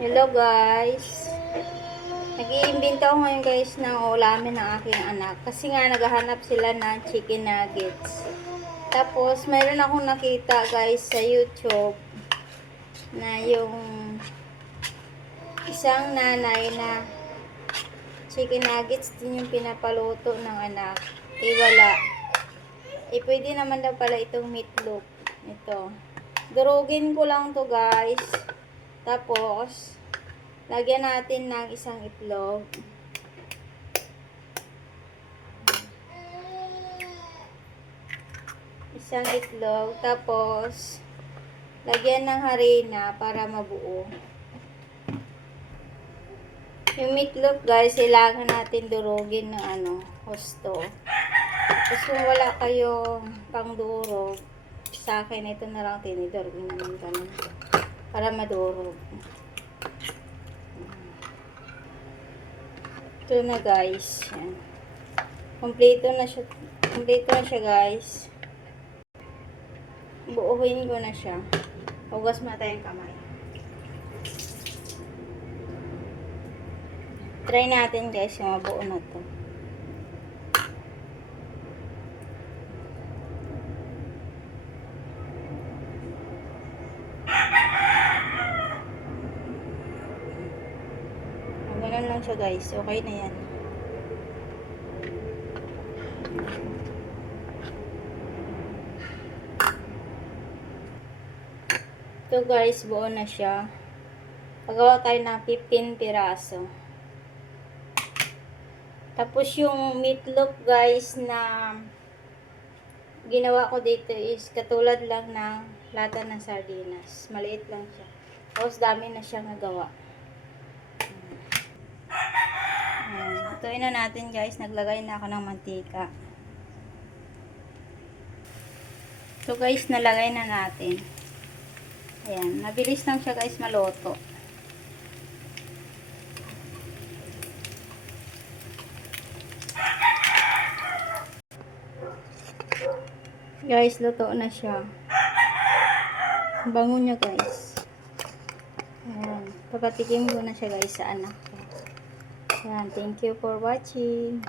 Hello guys. Nag-iimbento ako ngayon guys ng ulamin ng aking anak. Kasi nga naghahanap sila ng chicken nuggets. Tapos mayroon akong nakita guys sa YouTube na yung isang nanay na chicken nuggets din yung pinapaluto ng anak. Eh wala. Eh pwede naman daw pala itong meatloaf. Ito. Durugin ko lang to guys. Tapos lagyan natin ng isang itlog. Isang itlog. Tapos, lagyan ng harina para mabuo. Yung meatloaf guys, kailangan natin durugin ng husto. Tapos kung wala kayong pangdurog, sa akin ito na lang tinidor. Para madurog. Ito na guys. Yan. Kompleto na siya guys. Buuhin ko na siya. Hugas muna tayong kamay. Try natin guys yung mabuo na to. Ganun lang siya guys. Okay na yan. Ito guys, buo na siya. Pagawa tayo ng 15 piraso. Tapos yung meatloaf guys na ginawa ko dito is katulad lang ng lata ng sardinas. Maliit lang siya. Tapos dami na siyang nagawa. Lutuin na natin guys. Naglagay na ako ng mantika. So guys, nalagay na natin. Ayan, nabilis lang siya guys maluto. Guys, luto na siya. Bango niya guys. Ayan, papatikim ko na siya guys sa anak ko. Ayan, thank you for watching.